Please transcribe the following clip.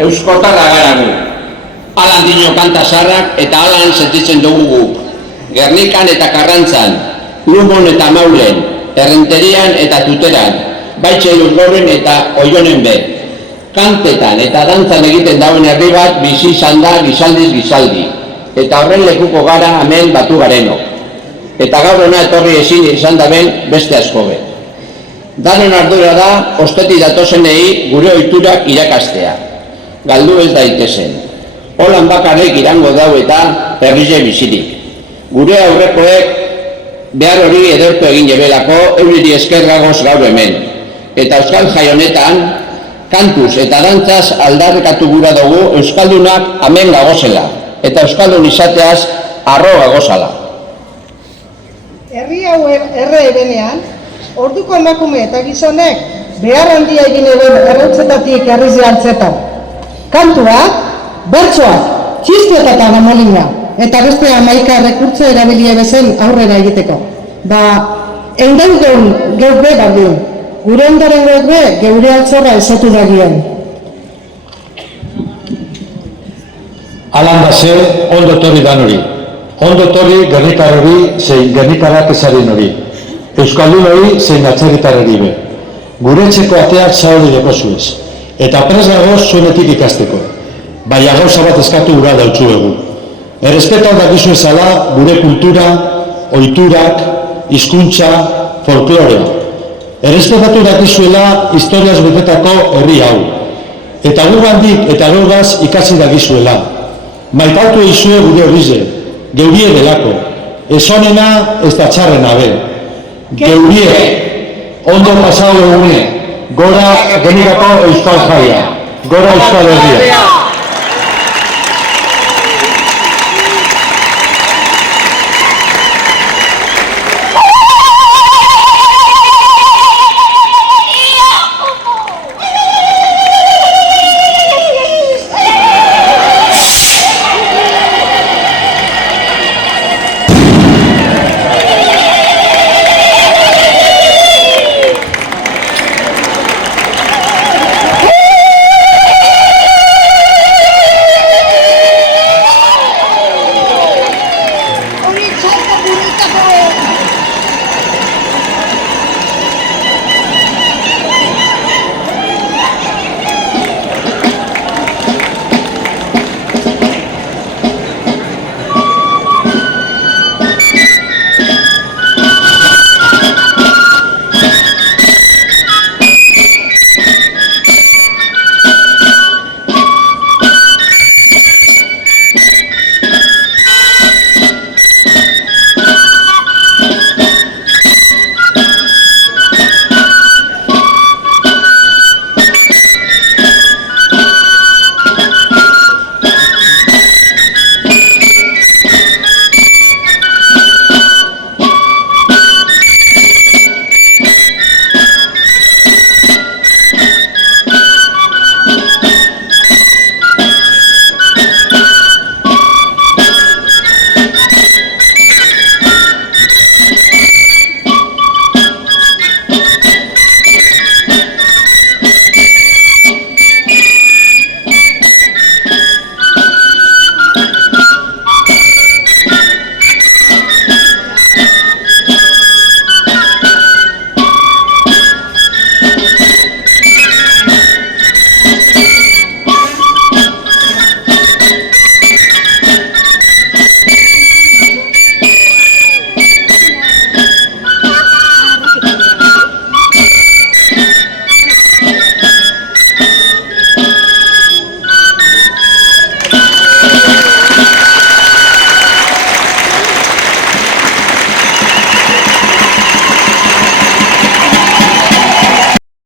euskotarra gara gu. Alan dino kanta zarrak eta alan sentitzen dugu guk. Gernikan eta Karrantzan, Lumon eta Maulen, Errenterian eta Tuteran, Baitxe Lurgoren eta Oionen be. Kantetan eta dantzan egiten dauen herri bat bizi izan da gizaldiz gizaldi. Eta horren lekuko gara hemen batu gareno. Eta gaur hona etorri ezin izan da ben beste asko be. Danon ardura da, ostetik datozenei gure ohiturak irakastea. Galdu ez daitezen. Holan bakarrik irango dau eta herrize bizirik. Gure aurrekoek behar hori edertu egin jebelako euriri eskerragoz gaur hemen. Eta euskal jai honetan, kantuz eta dantzaz aldarrekatu gura dugu euskaldunak hemen gagozela. Eta euskaldun izateaz arro gagozala. Herri hau erre ebenean, orduko emakume eta gizonek behar handia egin eben errautzetatik herrizi hartzetan. Kantuak, bertsoak, txistuetak eta gamolina, eta beste 11 rekurtso erabilia bezen aurrera egiteko. Endauden geuk be bardin, gure ondoren geuk be geure altzorra esatu dagien. Alan base, ondo torri dan hori. Ondo torri Gernikar hori, zein Gernikarak ezaren hori. Euskaldun hori, zein atzerritar hori be. Gure etxeko ateak zaudi deko zuez. Eta prez gagoz zuenetik ikasteko. Baina gauza bat eskatu gura dautzu egun. Errespetan dakizu ezala gure kultura, ohiturak, hizkuntza, folklorea. Errespetatu dakizuela historiaz betetako herri hau. Eta gu gandik eta gaugaz ikasi dakizuela. Maitautu eizue gure horrize, geurie delako. Ez honena ez da txarrena be. Geurie, ondo pasau egune, gora Gernikako euskal jaia, gora euskal herria.